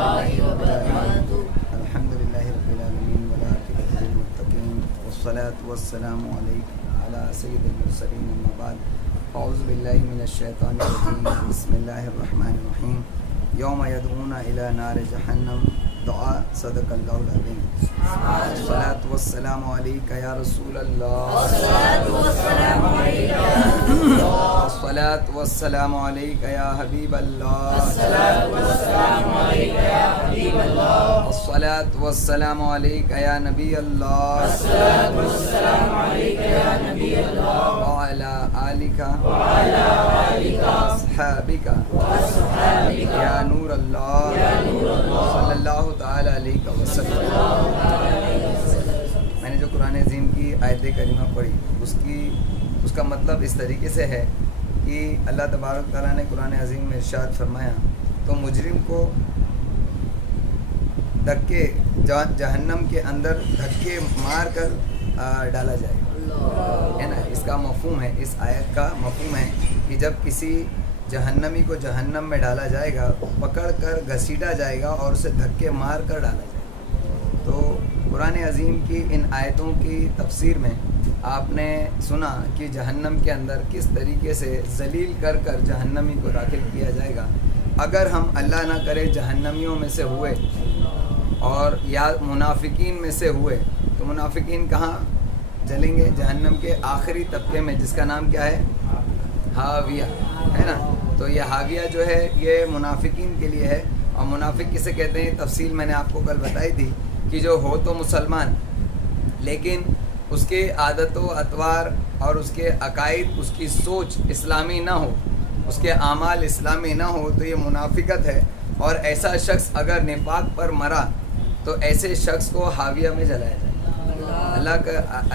الله وبركاته. الحمد لله رب العالمين والعاقبة للمتقين والصلاة والسلام على سيد المرسلين أما بعد أعوذ بالله من الشيطان الرجيم بسم الله الرحمن الرحيم يوم يدعون إلى نار جهنم دعاء صدق الله العظيم. الصلاة والسلام عليك يا رسول الله. الصلاة والسلام عليك يا رسول الله. الصلاة والسلام عليك يا حبيب الله. الصلاة والسلام عليك يا حبيب الله. الصلاة والسلام عليك يا نبي الله. الصلاة والسلام عليك يا نبي الله. وعلى آلك وأصحابك يا نور الله صلی اللہ تعالی علیہ وسلم. میں نے جو قرآن عظیم کی آیت کریمہ پڑھی اس کا مطلب اس طریقے سے ہے کہ اللہ تبارک تعالیٰ نے قرآن عظیم میں ارشاد فرمایا تو مجرم کو دھکے جہنم کے اندر دھکے مار کر ڈالا جائے گا، ہے نا. اس کا مفہوم ہے، اس آیت کا مفہوم ہے کہ جب کسی جہنمی کو جہنم میں ڈالا جائے گا، پکڑ کر گھسیٹا جائے گا اور اسے دھکے مار کر ڈالا جائے گا. تو قرآن عظیم کی ان آیتوں کی تفسیر میں آپ نے سنا کہ جہنم کے اندر کس طریقے سے ذلیل کر کر جہنمی کو داخل کیا جائے گا. اگر ہم اللہ نہ کرے جہنمیوں میں سے ہوئے اور یا منافقین میں سے ہوئے تو منافقین کہاں جلیں گے؟ جہنم کے آخری طبقے میں، جس کا نام کیا ہے؟ حاویہ، ہے نا. تو یہ حاویہ جو ہے یہ منافقین کے لیے ہے. اور منافق کسے کہتے ہیں تفصیل میں نے آپ کو کل بتائی تھی کہ جو ہو تو مسلمان لیکن اس کے عادت و اطوار اور اس کے عقائد، اس کی سوچ اسلامی نہ ہو، اس کے اعمال اسلامی نہ ہو تو یہ منافقت ہے. اور ایسا شخص اگر نفاق پر مرا تو ایسے شخص کو حاویہ میں جلایا جائے.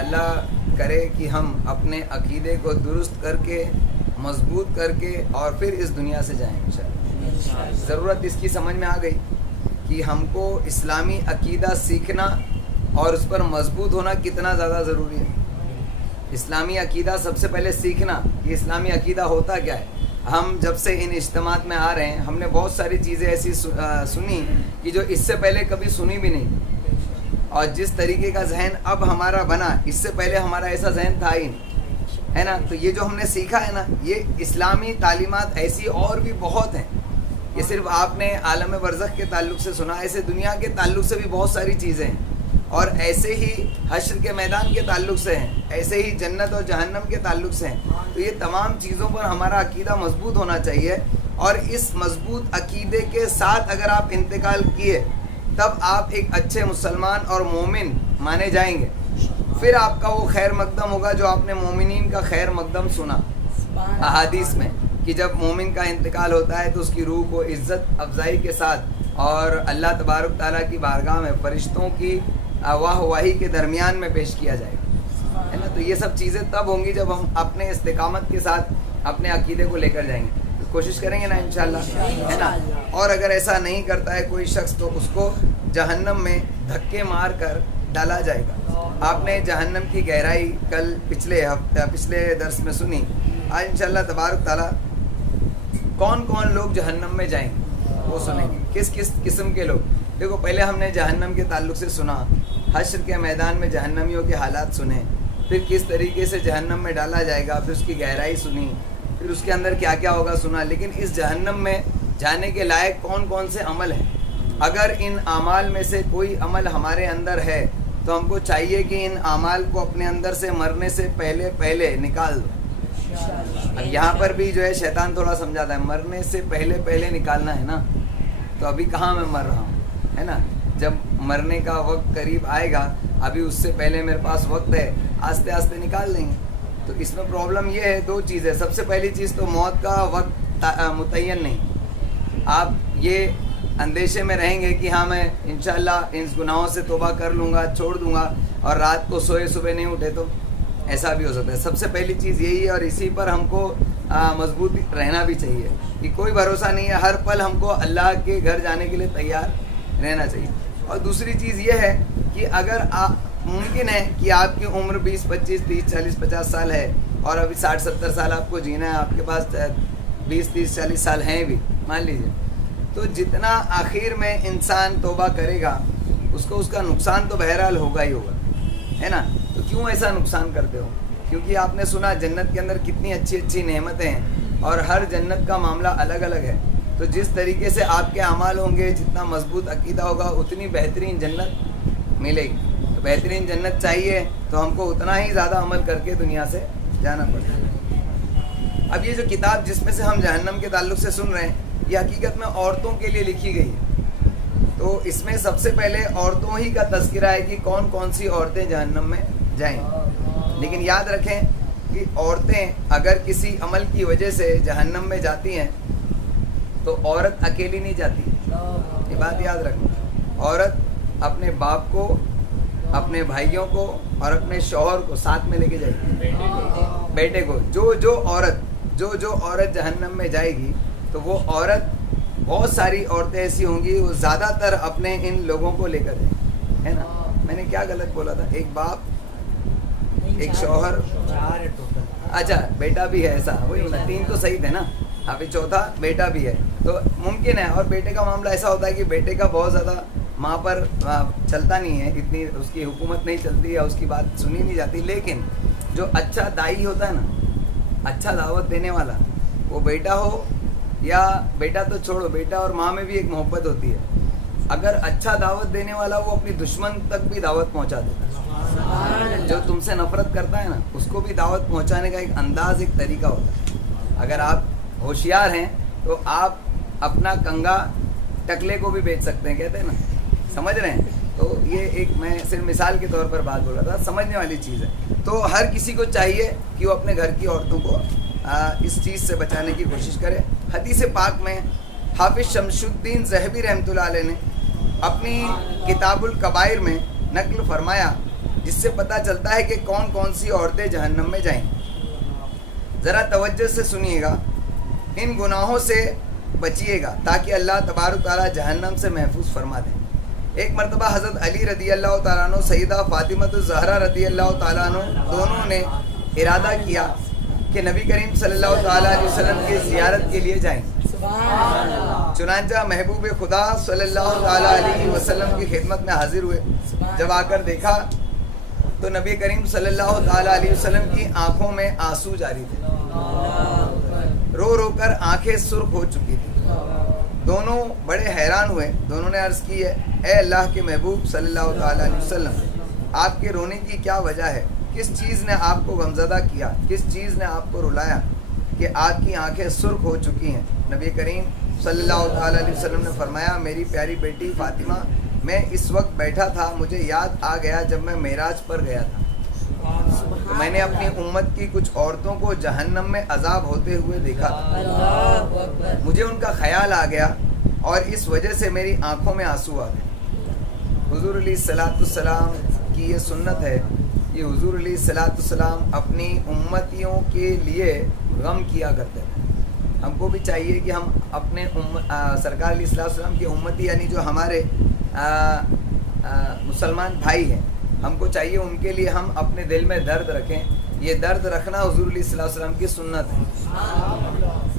اللہ کرے کہ ہم اپنے عقیدے کو درست کر کے مضبوط کر کے اور پھر اس دنیا سے جائیں انشاءاللہ. ضرورت اس کی سمجھ میں آ گئی کہ ہم کو اسلامی عقیدہ سیکھنا اور اس پر مضبوط ہونا کتنا زیادہ ضروری ہے. اسلامی عقیدہ سب سے پہلے سیکھنا کہ اسلامی عقیدہ ہوتا کیا ہے. ہم جب سے ان اجتماعات میں آ رہے ہیں ہم نے بہت ساری چیزیں ایسی سنی کہ جو اس سے پہلے کبھی سنی بھی نہیں. اور جس طریقے کا ذہن اب ہمارا بنا اس سے پہلے ہمارا ایسا ذہن تھا ہی نہیں، ہے نا. تو یہ جو ہم نے سیکھا ہے نا، یہ اسلامی تعلیمات ایسی اور بھی بہت ہیں. یہ صرف آپ نے عالم برزخ کے تعلق سے سنا، ایسے دنیا کے تعلق سے بھی بہت ساری چیزیں ہیں. اور ایسے ہی حشر کے میدان کے تعلق سے ہیں، ایسے ہی جنت اور جہنم کے تعلق سے ہیں. تو یہ تمام چیزوں پر ہمارا عقیدہ مضبوط ہونا چاہیے. اور اس مضبوط عقیدے کے ساتھ اگر آپ انتقال کیے تب آپ ایک اچھے مسلمان اور مومن مانے جائیں گے. پھر آپ کا وہ خیر مقدم ہوگا جو آپ نے مومنین کا خیر مقدم سنا احادیث میں کہ جب مومن کا انتقال ہوتا ہے تو اس کی روح کو عزت افزائی کے ساتھ اور اللہ تبارک تعالیٰ کی بارگاہ میں فرشتوں کی واہ واہی کے درمیان میں پیش کیا جائے گا، ہے نا. تو یہ سب چیزیں تب ہوں گی جب ہم اپنے استقامت کے ساتھ اپنے عقیدے کو لے کر جائیں گے. کوشش کریں گے نا انشاءاللہ، ہے نا. اور اگر ایسا نہیں کرتا ہے کوئی شخص تو اس کو جہنم میں دھکے مار کر ڈالا جائے گا. آپ نے جہنم کی گہرائی کل پچھلے درس میں سنی. آج انشاءاللہ تبارک تعالیٰ کون کون لوگ جہنم میں جائیں گے وہ سنیں گے، کس کس قسم کے لوگ. دیکھو پہلے ہم نے جہنم کے تعلق سے سنا، حشر کے میدان میں جہنمیوں کے حالات سنے، پھر کس طریقے سے جہنم میں ڈالا جائے گا، پھر اس کی گہرائی سنی، پھر اس کے اندر کیا کیا ہوگا سنا. لیکن اس جہنم میں جانے کے لائق کون کون سے عمل ہیں؟ اگر ان اعمال میں سے کوئی عمل ہمارے اندر ہے تو ہم کو چاہیے کہ ان اعمال کو اپنے اندر سے مرنے سے پہلے نکال دو. اب یہاں پر بھی جو ہے شیطان تھوڑا سمجھاتا ہے مرنے سے پہلے نکالنا ہے نا. تو ابھی کہاں میں مر رہا ہوں، ہے نا. جب مرنے کا وقت قریب آئے گا ابھی اس سے پہلے میرے پاس وقت ہے، آہستہ آہستہ نکال دیں گے. تو اس میں پرابلم یہ ہے، دو چیزیں. سب سے پہلی چیز تو موت کا وقت متعین نہیں. آپ یہ اندیشے میں رہیں گے کہ ہاں میں انشاءاللہ ان گناہوں سے توبہ کر لوں گا، چھوڑ دوں گا، اور رات کو سوئے صبح نہیں اٹھے تو ایسا بھی ہو سکتا ہے. سب سے پہلی چیز یہی ہے اور اسی پر ہم کو مضبوط رہنا بھی چاہیے کہ کوئی بھروسہ نہیں ہے، ہر پل ہم کو اللہ کے گھر جانے کے لیے تیار رہنا چاہیے. اور دوسری چیز یہ ہے کہ اگر ممکن ہے کہ آپ کی عمر 20 25 30 40 50 سال ہے اور ابھی 60 70 سال آپ کو جینا ہے، آپ کے پاس 20 30 40 سال ہیں بھی مان لیجیے، تو جتنا آخر میں انسان توبہ کرے گا اس کو اس کا نقصان تو بہرحال ہوگا ہی ہوگا، ہے نا. تو کیوں ایسا نقصان کرتے ہو؟ کیونکہ آپ نے سنا جنت کے اندر کتنی اچھی اچھی نعمتیں ہیں اور ہر جنت کا معاملہ الگ الگ ہے. تو جس طریقے سے آپ کے اعمال ہوں گے، جتنا مضبوط عقیدہ ہوگا، اتنی بہترین جنت ملے گی. تو بہترین جنت چاہیے تو ہم کو اتنا ہی زیادہ عمل کر کے دنیا سے جانا پڑتا ہے. اب یہ جو کتاب جس میں سے ہم جہنم کے تعلق سے سن رہے ہیں، یہ حقیقت میں عورتوں کے لیے لکھی گئی ہے. تو اس میں سب سے پہلے عورتوں ہی کا تذکرہ ہے کہ کون کون سی عورتیں جہنم میں جائیں. لیکن یاد رکھیں کہ عورتیں اگر کسی عمل کی وجہ سے جہنم میں جاتی ہیں تو عورت اکیلی نہیں جاتی. یہ بات یاد رکھیں. عورت اپنے باپ کو، اپنے بھائیوں کو اور اپنے شوہر کو ساتھ میں لے کے جائے گی، بیٹے کو. جو عورت جہنم میں جائے گی تو وہ عورت، بہت ساری عورتیں ایسی ہوں گی وہ زیادہ تر اپنے ان لوگوں کو لے کر جائیں، ہے نا. میں نے کیا غلط بولا تھا؟ ایک باپ، ایک شوہر، اچھا بیٹا بھی ہے. ایسا وہی نا، 3 تو صحیح تھے نا. اب چوتھا بیٹا بھی ہے. تو ممکن ہے. اور بیٹے کا معاملہ ایسا ہوتا ہے کہ بیٹے کا بہت زیادہ ماں پر چلتا نہیں ہے، اتنی اس کی حکومت نہیں چلتی یا اس کی بات سنی نہیں جاتی. لیکن جو اچھا دائی ہوتا ہے نا، اچھا دعوت دینے والا، وہ بیٹا ہو یا بیٹا تو چھوڑو، بیٹا اور ماں میں بھی ایک محبت ہوتی ہے. اگر اچھا دعوت دینے والا وہ اپنی دشمن تک بھی دعوت پہنچا دیتا ہے. جو تم سے نفرت کرتا ہے نا، اس کو بھی دعوت پہنچانے کا ایک انداز، ایک طریقہ ہوتا ہے. اگر آپ ہوشیار ہیں تو آپ اپنا کنگا ٹکلے کو بھی بیچ سکتے ہیں، کہتے ہیں نا. سمجھ رہے ہیں؟ تو یہ ایک میں صرف مثال کے طور پر بات بول رہا تھا، سمجھنے والی چیز ہے. تو ہر کسی کو چاہیے کہ وہ اپنے گھر کی عورتوں کو اس چیز سے بچانے کی کوشش کرے. حدیث پاک میں حافظ شمس الدین ذہبی رحمۃ اللہ علیہ نے اپنی کتاب الکبائر میں نقل فرمایا، جس سے پتہ چلتا ہے کہ کون کون سی عورتیں جہنم میں جائیں. ذرا توجہ سے سنیے گا. ان گناہوں سے بچیے گا تاکہ اللہ تبارک تعالیٰ جہنم سے محفوظ فرما دیں. ایک مرتبہ حضرت علی رضی اللہ تعالیٰ عنہ، سیدہ فاطمہ الزہرا رضی اللہ تعالیٰ عنہ دونوں نے ارادہ کیا کہ نبی کریم صلی اللہ تعالیٰ علیہ وسلم کی زیارت کے لیے جائیں. چنانچہ محبوب خدا صلی اللہ تعالیٰ علیہ وسلم کی خدمت میں حاضر ہوئے. جب آ کر دیکھا تو نبی کریم صلی اللہ تعالیٰ علیہ وسلم کی آنکھوں میں آنسو جاری تھے. رو رو کر آنکھیں سرخ ہو چکی تھی. دونوں بڑے حیران ہوئے. دونوں نے عرض کی ہے، اے اللہ کے محبوب صلی اللہ تعالیٰ علیہ وسلم، آپ کے رونے کی کیا وجہ ہے؟ کس چیز نے آپ کو غمزدہ کیا؟ کس چیز نے آپ کو رلایا کہ آپ کی آنکھیں سرخ ہو چکی ہیں؟ نبی کریم صلی اللہ تعالیٰ علیہ وسلم نے فرمایا، میری پیاری بیٹی فاطمہ، میں اس وقت بیٹھا تھا، مجھے یاد آ گیا جب میں معراج پر گیا تھا تو میں نے اپنی امت کی کچھ عورتوں کو جہنم میں عذاب ہوتے ہوئے دیکھا تھا. مجھے ان کا خیال آ گیا اور اس وجہ سے میری آنکھوں میں آنسو آ گئے. حضور علیہ الصلوۃ والسلام کی یہ سنت ہے. یہ حضور علیہ الصلوۃ والسلام اپنی امتیوں کے لیے غم کیا کرتے ہیں. ہم کو بھی چاہیے کہ ہم اپنے سرکار علیہ الصلوۃ والسلام کی امتی، یعنی جو ہمارے مسلمان بھائی ہیں، ہم کو چاہیے ان کے لیے ہم اپنے دل میں درد رکھیں. یہ درد رکھنا حضور علیہ الصلوۃ والسلام کی سنت ہے.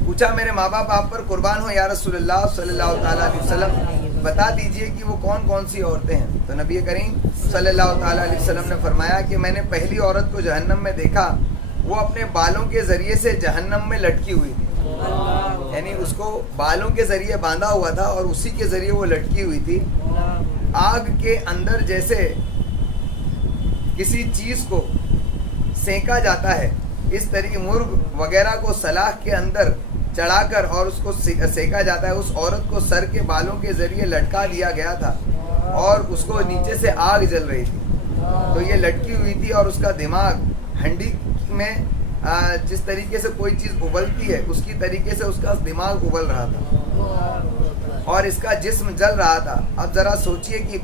پوچھا، میرے ماں باپ آپ پر قربان ہو یا رسول اللہ صلی اللہ تعالیٰ علیہ وسلم، بتا دیجئے کہ وہ کون کون سی عورتیں ہیں؟ تو نبی کریم صلی اللہ تعالیٰ علیہ وسلم نے فرمایا کہ میں نے پہلی عورت کو جہنم میں دیکھا، وہ اپنے بالوں کے ذریعے سے جہنم میں لٹکی ہوئی تھی. یعنی اس کو بالوں کے ذریعے باندھا ہوا تھا اور اسی کے ذریعے وہ لٹکی ہوئی تھی. آگ کے اندر جیسے کسی چیز کو سینکا جاتا ہے، اس طریقے مرغ وغیرہ کو سلاخ کے اندر چڑھا کر اور اس کو سینکا جاتا ہے. اس عورت کو سر کے بالوں کے ذریعے لٹکا دیا گیا تھا اور اس کو نیچے سے آگ جل رہی تھی. تو یہ لٹکی ہوئی تھی اور اس کا دماغ ہنڈی میں جس طریقے سے کوئی چیز ابلتی ہے اسی طریقے سے اس کا دماغ ابل رہا تھا اور اس کا جسم جل رہا تھا. اب ذرا سوچئے کہ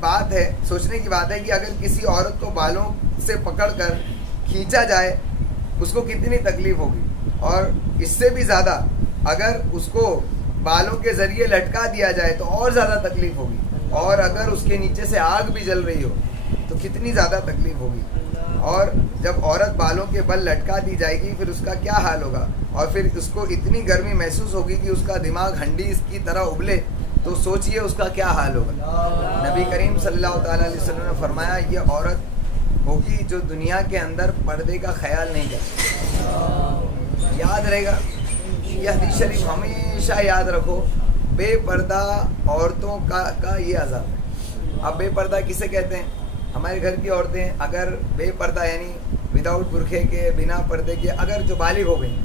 بات ہے، سوچنے کی بات ہے کہ اگر کسی عورت کو بالوں سے پکڑ کر کھینچا جائے اس کو کتنی تکلیف ہوگی، اور اس سے بھی زیادہ اگر اس کو بالوں کے ذریعے لٹکا دیا جائے تو اور زیادہ تکلیف ہوگی، اور اگر اس کے نیچے سے آگ بھی جل رہی ہو تو کتنی زیادہ تکلیف ہوگی. اور جب عورت بالوں کے بل لٹکا دی جائے گی پھر اس کا کیا حال ہوگا, اور پھر اس کو اتنی گرمی محسوس ہوگی کہ اس کا دماغ ہنڈی اس کی طرح ابلے, تو سوچئے اس کا کیا حال ہوگا. نبی کریم صلی اللہ تعالیٰ علیہ وسلم نے فرمایا یہ عورت ہوگی جو دنیا کے اندر پردے کا خیال نہیں کرتی. یاد رہے گا یہ حدیث شریف, ہمیشہ یاد رکھو, بے پردہ عورتوں کا یہ عذاب ہے. اب بے پردہ کسے کہتے ہیں؟ ہمارے گھر کی عورتیں اگر بے پردہ یعنی وداؤٹ برقعے کے, بنا پردے کے, اگر جو بالغ ہو گئی,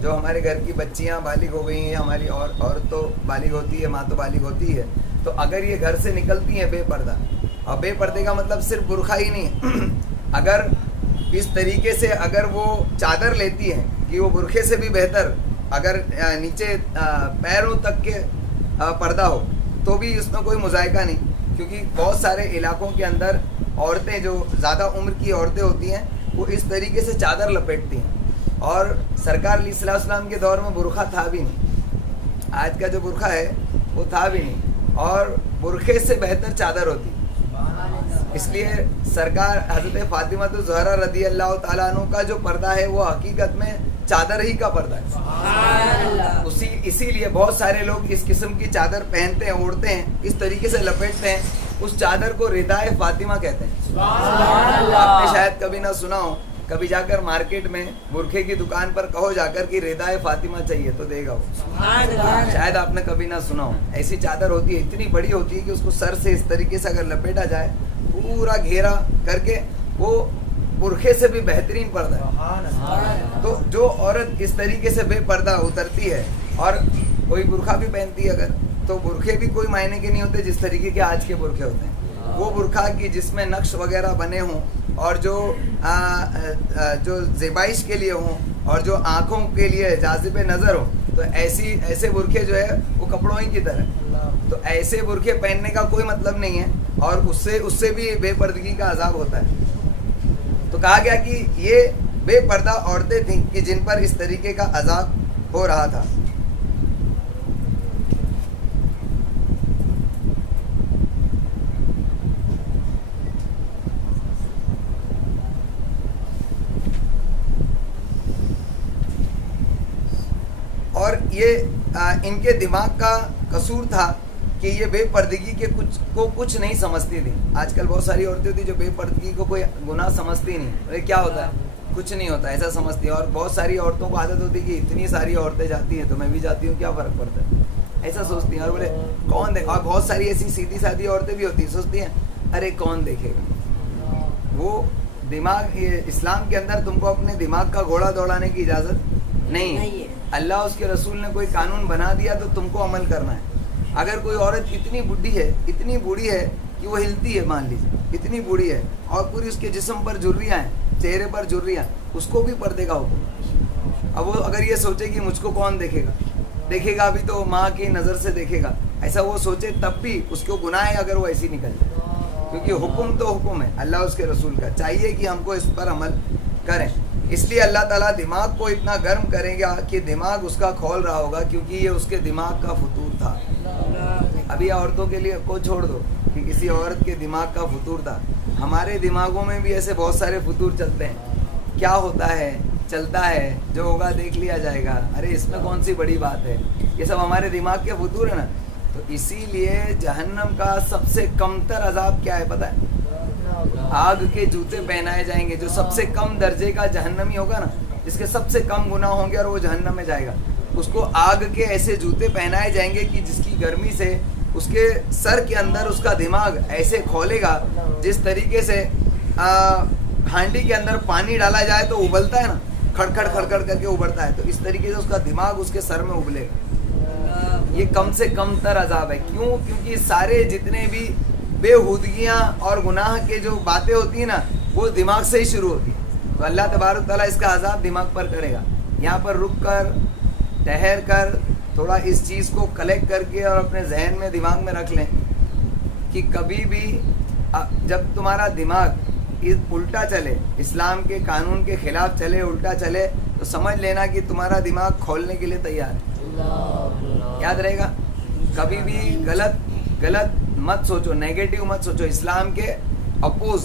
جو ہمارے گھر کی بچیاں بالغ ہو گئی ہیں, ہماری عورت تو بالغ ہوتی ہے, ماں تو بالغ ہوتی ہے, تو اگر یہ گھر سے نکلتی ہیں بے پردہ, اور بے پردے کا مطلب صرف برقع ہی نہیں, اگر اس طریقے سے اگر وہ چادر لیتی ہیں کہ وہ برقعے سے بھی بہتر, اگر نیچے پیروں تک کے پردہ ہو تو بھی اس میں کوئی مذائقہ نہیں, کیونکہ بہت سارے علاقوں کے اندر عورتیں جو زیادہ عمر کی عورتیں ہوتی ہیں وہ اس طریقے سے چادر لپیٹتی ہیں, اور سرکار علیہ الصلوۃ والسلام کے دور میں برقع تھا بھی نہیں, آج کا جو برقع ہے وہ تھا بھی نہیں, اور برقعے سے بہتر چادر ہوتی. اس لیے سرکار حضرت فاطمہ الزہرا رضی اللہ تعالیٰ عنہ کا جو پردہ ہے وہ حقیقت میں چادر ہی کا پردہ ہے. اسی لیے بہت سارے لوگ اس قسم کی چادر پہنتے ہیں, اوڑھتے ہیں, اس طریقے سے لپیٹتے ہیں, اس چادر کو ردائے فاطمہ کہتے ہیں. آپ نے شاید کبھی نہ سنا ہو, کبھی جا کر مارکیٹ میں برقعے کی دکان پر کہو جا کر کہ ردائے فاطمہ چاہیے تو دے گا وہ, شاید آپ نے کبھی نہ سنا ہو. ایسی چادر ہوتی ہے, اتنی بڑی ہوتی ہے کہ اس کو سر سے اس طریقے سے اگر لپیٹا جائے پورا گھیرا کر کے, وہ برقعے سے بھی بہترین پردہ ہے. تو جو عورت اس طریقے سے بے پردہ اترتی ہے اور کوئی برقع بھی پہنتی ہے اگر, تو برقعے بھی کوئی معنی کے نہیں ہوتے جس طریقے کے آج کے برقعے ہوتے ہیں. وہ برقع کی جس میں نقش وغیرہ بنے ہوں, اور جو زیبائش کے لیے ہوں, اور جو آنکھوں کے لیے جاذب نظر ہو, تو ایسے برقعے جو ہے وہ کپڑوں ہی کی طرح. تو ایسے برقعے پہننے کا کوئی مطلب نہیں ہے, اور اس سے بھی بے پردگی کا عذاب ہوتا ہے. تو کہا گیا کہ یہ بے پردہ عورتیں تھیں کہ جن پر اس طریقے کا عذاب ہو رہا تھا. اور یہ ان کے دماغ کا قصور تھا کہ یہ بے پردگی کے کچھ نہیں سمجھتی تھی. آج کل بہت ساری عورتیں ہوتی جو بے پردگی کو کوئی گناہ سمجھتی نہیں, کیا ہوتا ہے کچھ نہیں ہوتا ایسا سمجھتی ہے. اور بہت ساری عورتوں کو عادت ہوتی ہے کہ اتنی ساری عورتیں جاتی ہیں تو میں بھی جاتی ہوں, کیا فرق پڑتا ہے, ایسا سوچتی ہیں. اور بولے کون دیکھا, اور بہت ساری ایسی سیدھی سادھی عورتیں بھی ہوتی ہیں, سوچتی ہیں ارے کون دیکھے گا. وہ دماغ, یہ اسلام کے اندر تم کو اپنے دماغ کا گھوڑا دوڑانے کی اجازت نہیں ہے. اللہ اس کے رسول نے کوئی قانون بنا دیا تو تم کو عمل کرنا ہے. اگر کوئی عورت اتنی بوڑھی ہے کہ وہ ہلتی ہے, مان لیجیے اتنی بوڑھی ہے, اور پوری اس کے جسم پر جھریاں ہیں, چہرے پر جھریاں, اس کو بھی پردے کا حکم. اب وہ اگر یہ سوچے کہ مجھ کو کون دیکھے گا ابھی تو ماں کی نظر سے دیکھے گا, ایسا وہ سوچے تب بھی اس کو گناہ ہے اگر وہ ایسی نکل جائے. کیونکہ حکم تو حکم ہے اللہ اس کے رسول کا, چاہیے کہ ہم کو اس پر عمل کریں. اس لیے اللہ تعالیٰ دماغ کو اتنا گرم کرے گا کہ دماغ اس کا کھول رہا ہوگا, کیونکہ یہ اس کے دماغ کا فطور تھا. ابھی عورتوں کے لیے کو چھوڑ دو کہ کسی عورت کے دماغ کا فطور تھا, ہمارے دماغوں میں بھی ایسے بہت سارے فطور چلتے ہیں. کیا ہوتا ہے, چلتا ہے, جو ہوگا دیکھ لیا جائے گا, ارے اس میں کون سی بڑی بات ہے, یہ سب ہمارے دماغ کے فطور ہیں نا. تو اسی لیے جہنم کا سب سے کم تر عذاب کیا ہے پتہ ہے؟ آگ کے جوتے پہنائے جائیں گے. جو سب سے کم درجے کا جہنمی ہوگا نا, جس کے سب سے کم گناہ ہوں گے اور وہ جہنم میں جائے گا, اس کو آگ کے ایسے جوتے پہنائے جائیں گے کہ جس کی گرمی سے اس کے سر کے اندر اس کا دماغ ایسے کھولے گا جس طریقے سے ہانڈی کے اندر پانی ڈالا جائے تو ابلتا ہے نا, کھڑکھڑ کھڑکھڑ کر کے ابلتا ہے, تو اس طریقے سے اس کا دماغ اس کے سر میں ابلے گا. یہ کم سے کم تر عذاب ہے. کیوں؟ کیونکہ سارے جتنے بھی بےہودگیاں اور گناہ کے جو باتیں ہوتی ہیں نا, وہ دماغ سے ہی شروع ہوتی ہیں. تو اللہ تبارک تعالیٰ اس کا عذاب دماغ پر کرے گا. یہاں پر رک کر ٹھہر کر تھوڑا اس چیز کو کلیکٹ کر کے اور اپنے ذہن میں دماغ میں رکھ لیں کہ کبھی بھی جب تمہارا دماغ الٹا چلے, اسلام کے قانون کے خلاف چلے, الٹا چلے, تو سمجھ لینا کہ تمہارا دماغ کھولنے کے لیے تیار ہے. یاد رہے گا, کبھی بھی غلط مت سوچو, نیگیٹو مت سوچو, اسلام کے اپوز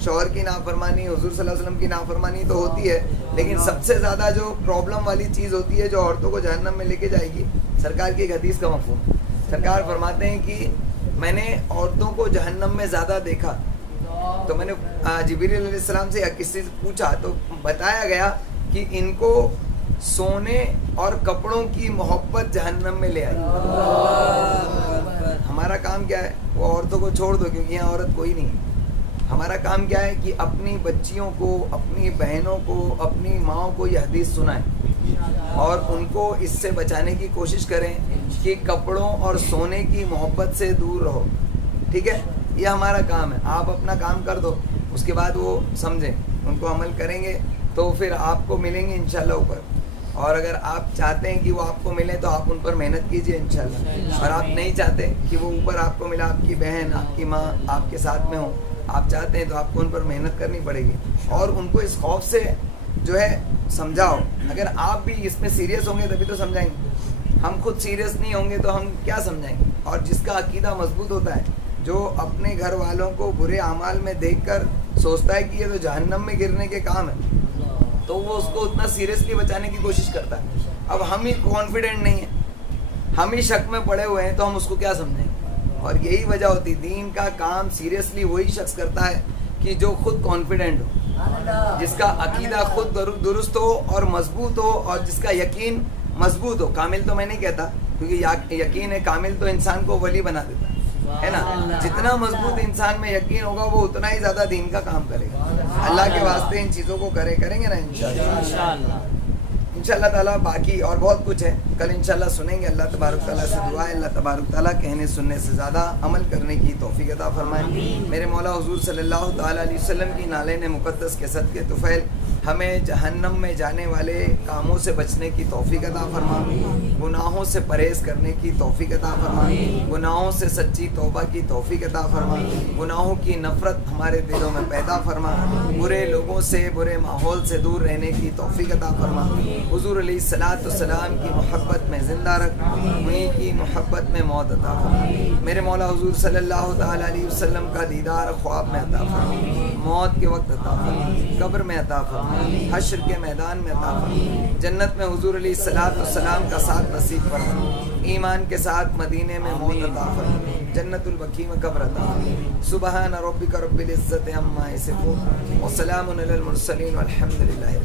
شوہر کی نافرمانی, حضور صلی اللہ علیہ وسلم کی نافرمانی تو ہوتی ہے, لیکن سب سے زیادہ جو پرابلم والی چیز ہوتی ہے جو عورتوں کو جہنم میں لے کے جائے گی, سرکار کی ایک حدیث کا مفہوم. سرکار فرماتے ہیں کہ میں نے عورتوں کو جہنم میں زیادہ دیکھا, تو میں نے جبریل علیہ السلام سے کسی سے پوچھا تو بتایا گیا کہ ان کو سونے اور کپڑوں کی محبت جہنم میں لے آئی. ہمارا کام کیا ہے؟ وہ عورتوں کو چھوڑ دو کیونکہ یہاں عورت کوئی نہیں. ہمارا کام کیا ہے کہ اپنی بچیوں کو, اپنی بہنوں کو, اپنی ماؤں کو یہ حدیث سنائیں اور ان کو اس سے بچانے کی کوشش کریں کہ کپڑوں اور سونے کی محبت سے دور رہو. ٹھیک ہے, یہ ہمارا کام ہے. آپ اپنا کام کر دو, اس کے بعد وہ سمجھیں, ان کو عمل کریں گے تو پھر آپ کو ملیں گے انشاءاللہ اوپر. اور اگر آپ چاہتے ہیں کہ وہ آپ کو ملے تو آپ ان پر محنت کیجئے انشاءاللہ. اور آپ نہیں چاہتے کہ وہ اوپر آپ کو ملا, آپ کی بہن, آپ کی ماں آپ کے ساتھ میں ہوں, آپ چاہتے ہیں تو آپ کو ان پر محنت کرنی پڑے گی. اور ان کو اس خوف سے جو ہے سمجھاؤ. اگر آپ بھی اس میں سیریس ہوں گے تبھی تو سمجھائیں گے. ہم خود سیریس نہیں ہوں گے تو ہم کیا سمجھائیں گے؟ اور جس کا عقیدہ مضبوط ہوتا ہے, جو اپنے گھر والوں کو برے اعمال میں دیکھ کر سوچتا ہے کہ یہ تو جہنم میں گرنے کے کام ہے, تو وہ اس کو اتنا سیریسلی بچانے کی کوشش کرتا ہے. اب ہم ہی کانفیڈنٹ نہیں ہیں, ہم ہی شک میں پڑے ہوئے ہیں, تو ہم اس کو کیا سمجھیں گے؟ اور یہی وجہ ہوتی, دین کا کام سیریسلی وہی شخص کرتا ہے کہ جو خود کانفیڈنٹ ہو, جس کا عقیدہ خود درست ہو اور مضبوط ہو, اور جس کا یقین مضبوط ہو. کامل تو میں نہیں کہتا, کیونکہ یقین ہے کامل تو انسان کو ولی بنا دیتا ہے نا. جتنا مضبوط انسان میں یقین ہوگا وہ اتنا ہی زیادہ دین کا کام کرے گا. اللہ کے واسطے ان چیزوں کو کریں گے نا انشاءاللہ. انشاءاللہ تعالیٰ باقی اور بہت کچھ ہے, کل انشاءاللہ سنیں گے. اللہ تبارک تعالیٰ سے دعا ہے اللہ تبارک تعالیٰ کہنے سننے سے زیادہ عمل کرنے کی توفیق عطا فرمائے. میرے مولا حضور صلی اللہ تعالیٰ علیہ وسلم کی نالین مقدس کے صدقے طفیل ہمیں جہنم میں جانے والے کاموں سے بچنے کی توفیق عطا فرما, گناہوں سے پرہیز کرنے کی توفیق عطا فرما, گناہوں سے سچی توبہ کی توفیق عطا فرما, گناہوں کی نفرت ہمارے دلوں میں پیدا فرما, برے لوگوں سے, برے ماحول سے دور رہنے کی توفیق عطا فرما. حضور علیہ الصلوۃ والسلام کی محبت میں زندہ رکھ, انہیں کی محبت میں موت عطا فرما. میرے مولا حضور صلی اللہ تعالیٰ علیہ وسلم کا دیدار خواب میں عطا فرما, موت کے وقت عطا فرما, قبر میں عطا فرما, حشر کے میدان میں عطا فرما, جنت میں حضور علیہ الصلوۃ والسلام کا ساتھ نصیب فرما, ایمان کے ساتھ مدینے میں موت عطا فرما, جنت البقیع میں قبر عطا فرما. سبحان ربک رب العزت عما یصفون وسلام علی المرسلین والحمد للہ.